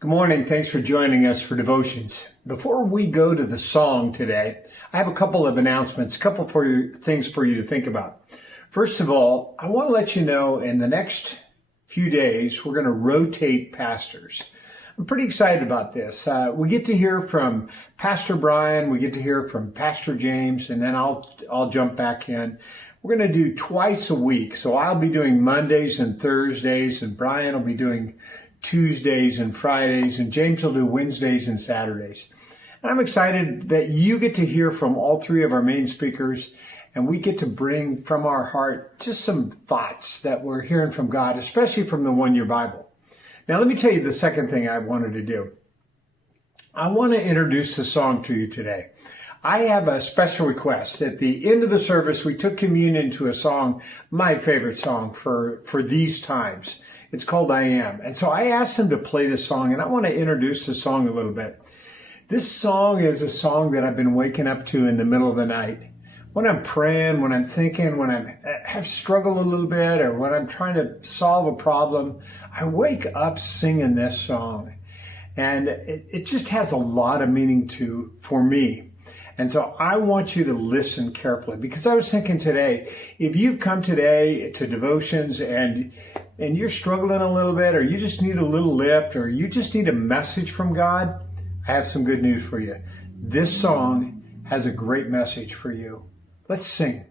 Good morning. Thanks for joining us for devotions. Before we go to the song today, I have a couple of announcements, things for you to think about. First of all, I want to let you know in the next few days, we're going to rotate pastors. I'm pretty excited about this. We get to hear from Pastor Brian, we get to hear from Pastor James, and then I'll jump back in. We're going to do twice a week. So I'll be doing Mondays and Thursdays, and Brian will be doing Tuesdays and Fridays, and James will do Wednesdays and Saturdays. And I'm excited that you get to hear from all three of our main speakers, and we get to bring from our heart just some thoughts that we're hearing from God, especially from the One Year Bible. Now, let me tell you the second thing I wanted to do. I want to introduce the song to you today. I have a special request. At the end of the service, we took communion to a song, my favorite song for these times. It's called I Am. And so I asked them to play this song, and I want to introduce the song a little bit. This song is a song that I've been waking up to in the middle of the night. When I'm praying, when I'm thinking, when I have struggled a little bit, or when I'm trying to solve a problem, I wake up singing this song. And it just has a lot of meaning for me. And so I want you to listen carefully, because I was thinking today, if you've come today to devotions and you're struggling a little bit, or you just need a little lift, or you just need a message from God, I have some good news for you. This song has a great message for you. Let's sing.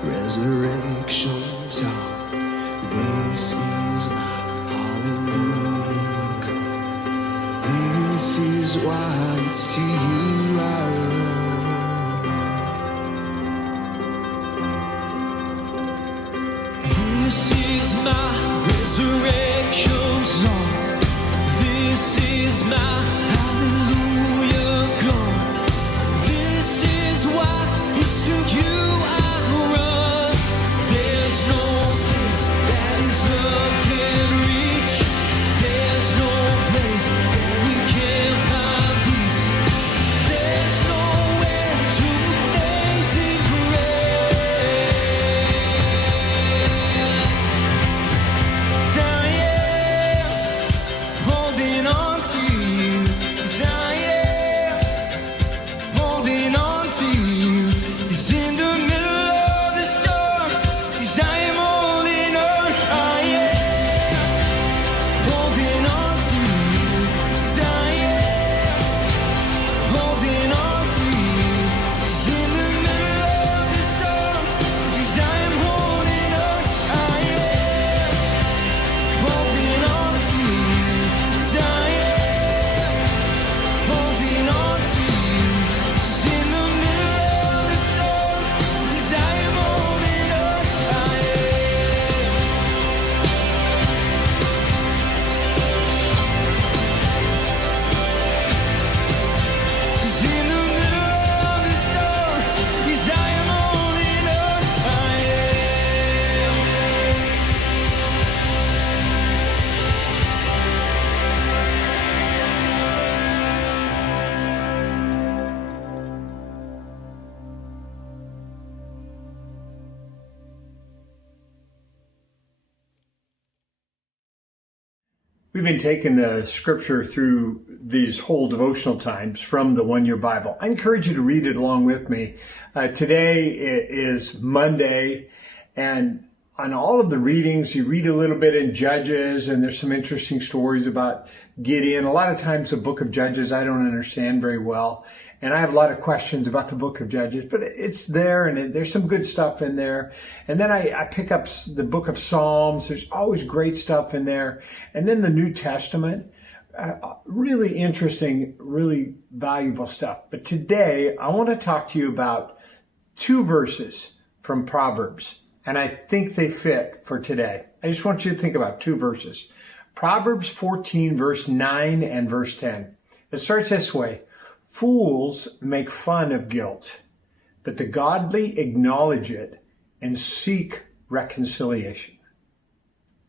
Resurrection song. This is my hallelujah call. This is why it's to you I run. This is my resurrection song. This is my hallelujah call. This is why it's to you I run. On to you. We've been taking the scripture through these whole devotional times from the One Year Bible. I encourage you to read it along with me. Today is Monday, and on all of the readings, you read a little bit in Judges, and there's some interesting stories about Gideon. A lot of times the book of Judges I don't understand very well, and I have a lot of questions about the book of Judges, but it's there, and there's some good stuff in there. And then I pick up the book of Psalms. There's always great stuff in there. And then the New Testament, really interesting, really valuable stuff. But today, I want to talk to you about two verses from Proverbs, and I think they fit for today. I just want you to think about two verses. Proverbs 14, verse 9 and verse 10. It starts this way: fools make fun of guilt, but the godly acknowledge it and seek reconciliation.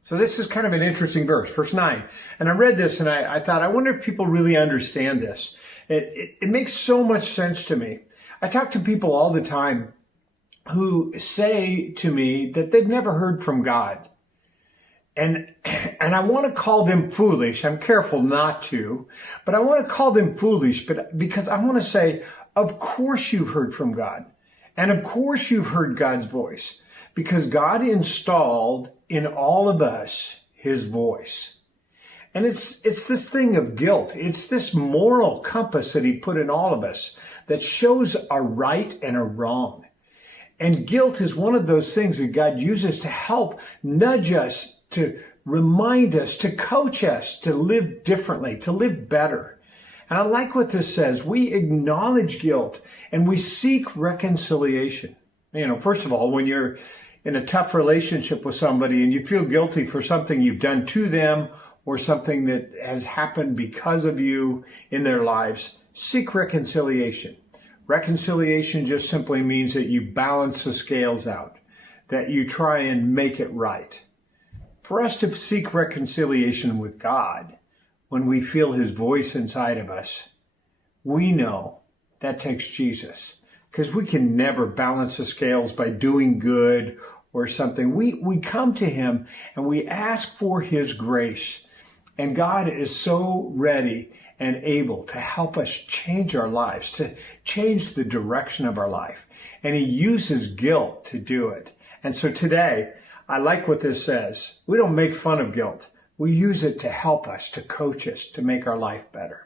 So this is kind of an interesting verse, verse 9. And I read this and I thought, I wonder if people really understand this. It makes so much sense to me. I talk to people all the time who say to me that they've never heard from God. And I want to call them foolish. I'm careful not to, but I want to call them foolish, because I want to say, of course you've heard from God. And of course you've heard God's voice, because God installed in all of us his voice. And it's this thing of guilt. It's this moral compass that he put in all of us that shows a right and a wrong. And guilt is one of those things that God uses to help nudge us, to remind us, to coach us, to live differently, to live better. And I like what this says. We acknowledge guilt and we seek reconciliation. First of all, when you're in a tough relationship with somebody and you feel guilty for something you've done to them or something that has happened because of you in their lives, seek reconciliation. Reconciliation just simply means that you balance the scales out, that you try and make it right. For us to seek reconciliation with God, when we feel his voice inside of us, we know that takes Jesus, because we can never balance the scales by doing good or something. We come to him and we ask for his grace, and God is so ready and able to help us change our lives, to change the direction of our life. And he uses guilt to do it. And so today, I like what this says. We don't make fun of guilt. We use it to help us, to coach us, to make our life better.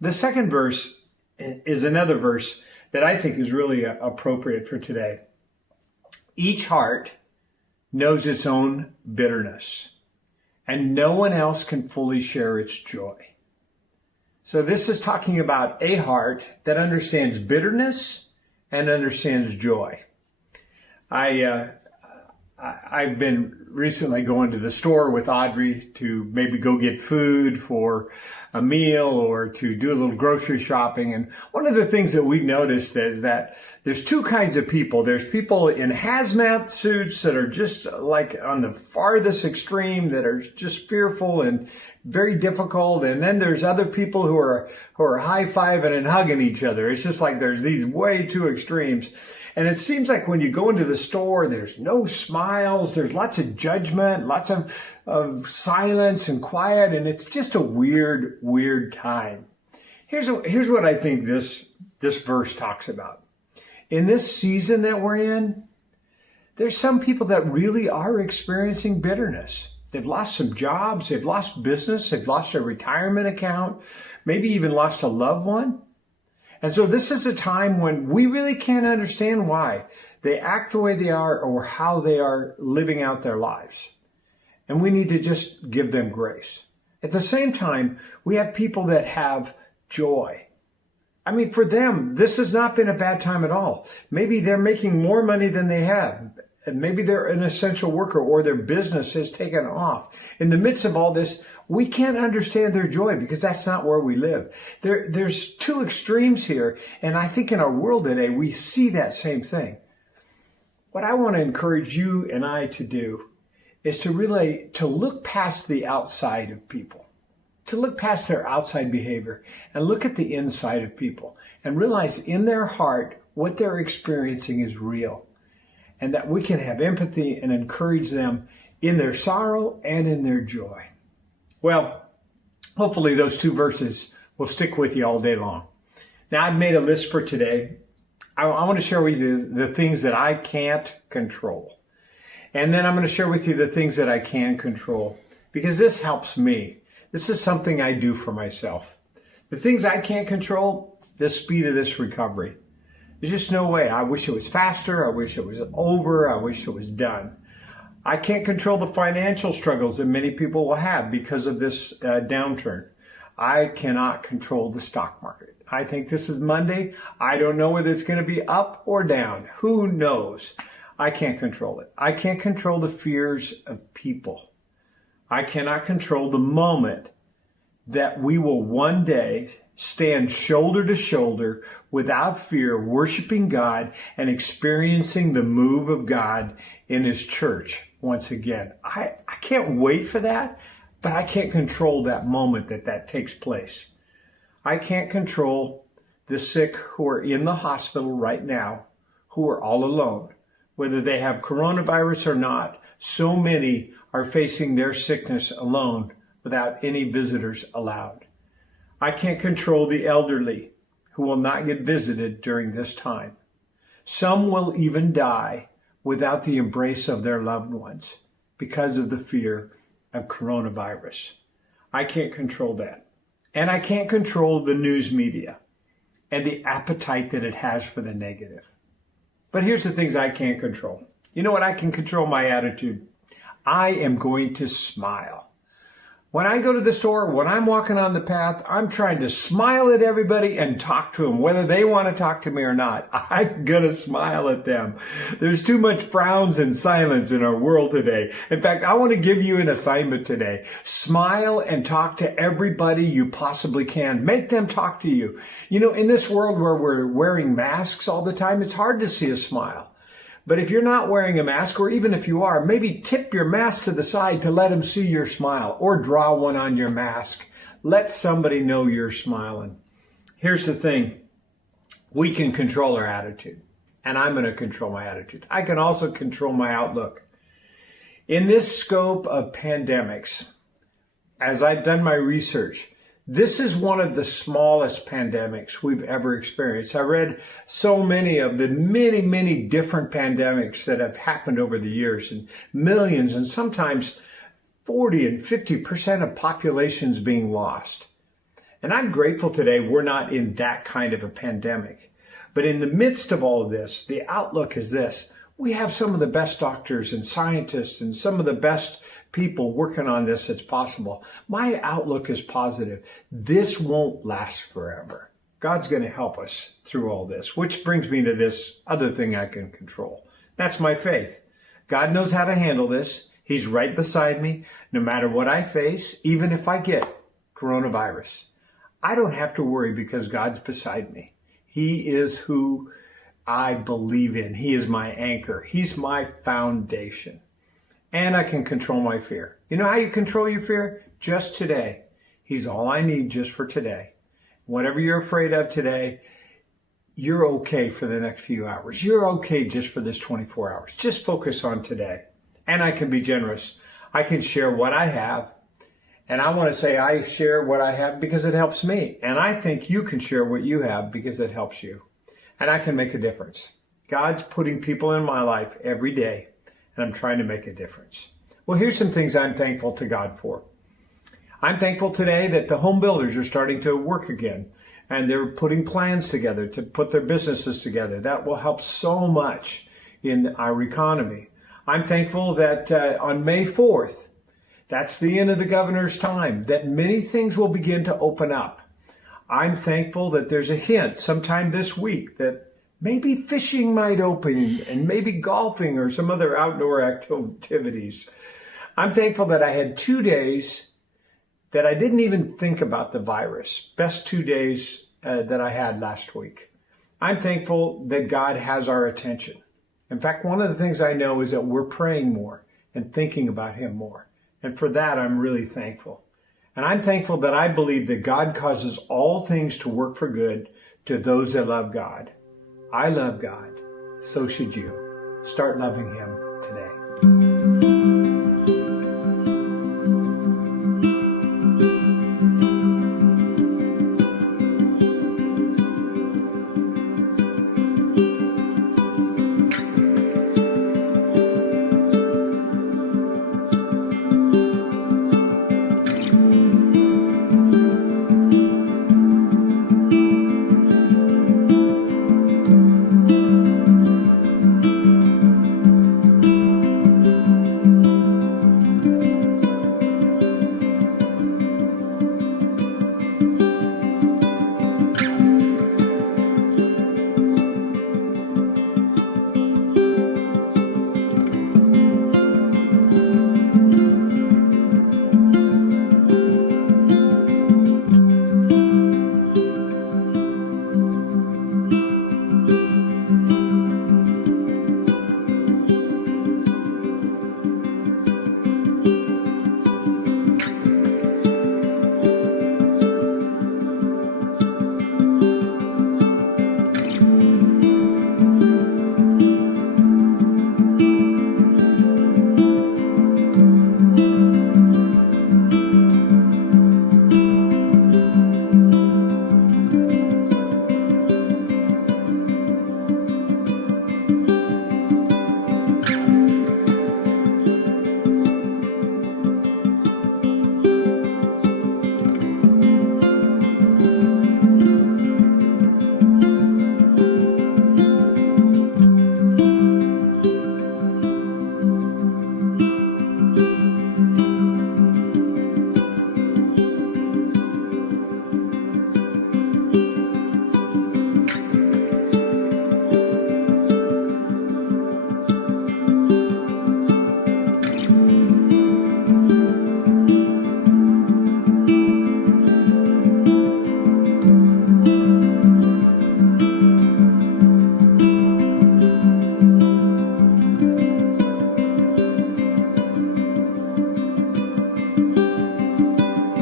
The second verse is another verse that I think is really appropriate for today. Each heart knows its own bitterness, and no one else can fully share its joy. So this is talking about a heart that understands bitterness and understands joy. I've been recently going to the store with Audrey to maybe go get food for a meal or to do a little grocery shopping. And one of the things that we've noticed is that there's two kinds of people. There's people in hazmat suits that are just like on the farthest extreme, that are just fearful and very difficult. And then there's other people who are high-fiving and hugging each other. It's just like there's these way two extremes. And it seems like when you go into the store, there's no smiles, there's lots of judgment, lots of silence and quiet, and it's just a weird, weird time. Here's what I think this verse talks about. In this season that we're in, there's some people that really are experiencing bitterness. They've lost some jobs, they've lost business, they've lost their retirement account, maybe even lost a loved one. And so this is a time when we really can't understand why they act the way they are or how they are living out their lives. And we need to just give them grace. At the same time, we have people that have joy. I mean, for them, this has not been a bad time at all. Maybe they're making more money than they have. And maybe they're an essential worker or their business has taken off. In the midst of all this, we can't understand their joy because that's not where we live. There's two extremes here. And I think in our world today, we see that same thing. What I want to encourage you and I to do is to look past the outside of people, to look past their outside behavior and look at the inside of people and realize in their heart what they're experiencing is real, and that we can have empathy and encourage them in their sorrow and in their joy. Well, hopefully those two verses will stick with you all day long. Now, I've made a list for today. I want to share with you the things that I can't control. And then I'm going to share with you the things that I can control, because this helps me. This is something I do for myself. The things I can't control, the speed of this recovery. There's just no way. I wish it was faster. I wish it was over. I wish it was done. I can't control the financial struggles that many people will have because of this downturn. I cannot control the stock market. I think this is Monday. I don't know whether it's going to be up or down. Who knows? I can't control it. I can't control the fears of people. I cannot control the moment that we will one day stand shoulder to shoulder without fear, worshiping God and experiencing the move of God in His church once again. I can't wait for that, but I can't control that moment that takes place. I can't control the sick who are in the hospital right now, who are all alone. Whether they have coronavirus or not, so many are facing their sickness alone without any visitors allowed. I can't control the elderly who will not get visited during this time. Some will even die without the embrace of their loved ones because of the fear of coronavirus. I can't control that. And I can't control the news media and the appetite that it has for the negative. But here's the things I can't control. You know what? I can control my attitude. I am going to smile. When I go to the store, when I'm walking on the path, I'm trying to smile at everybody and talk to them, whether they want to talk to me or not. I'm going to smile at them. There's too much frowns and silence in our world today. In fact, I want to give you an assignment today. Smile and talk to everybody you possibly can. Make them talk to you. You know, in this world where we're wearing masks all the time, it's hard to see a smile. But if you're not wearing a mask, or even if you are, maybe tip your mask to the side to let them see your smile, or draw one on your mask. Let somebody know you're smiling. Here's the thing. We can control our attitude, and I'm going to control my attitude. I can also control my outlook. In this scope of pandemics, as I've done my research, this is one of the smallest pandemics we've ever experienced. I read so many of the many different pandemics that have happened over the years, and millions and sometimes 40 and 50% of populations being lost. And I'm grateful today we're not in that kind of a pandemic. But in the midst of all of this, the outlook is this. We have some of the best doctors and scientists and some of the best people working on this as possible. My outlook is positive. This won't last forever. God's going to help us through all this, which brings me to this other thing I can control. That's my faith. God knows how to handle this. He's right beside me, no matter what I face, even if I get coronavirus. I don't have to worry because God's beside me. He is who I believe in. He is my anchor. He's my foundation. And I can control my fear. You know how you control your fear? Just today. He's all I need just for today. Whatever you're afraid of today, you're okay for the next few hours. You're okay just for this 24 hours. Just focus on today. And I can be generous. I can share what I have. And I want to say I share what I have because it helps me. And I think you can share what you have because it helps you. And I can make a difference. God's putting people in my life every day, and I'm trying to make a difference. Well, here's some things I'm thankful to God for. I'm thankful today that the home builders are starting to work again, and they're putting plans together to put their businesses together. That will help so much in our economy. I'm thankful that on May 4th, that's the end of the governor's time, that many things will begin to open up. I'm thankful that there's a hint sometime this week that maybe fishing might open and maybe golfing or some other outdoor activities. I'm thankful that I had 2 days that I didn't even think about the virus. Best 2 days that I had last week. I'm thankful that God has our attention. In fact, one of the things I know is that we're praying more and thinking about Him more. And for that, I'm really thankful. And I'm thankful that I believe that God causes all things to work for good to those that love God. I love God. So should you. Start loving Him today.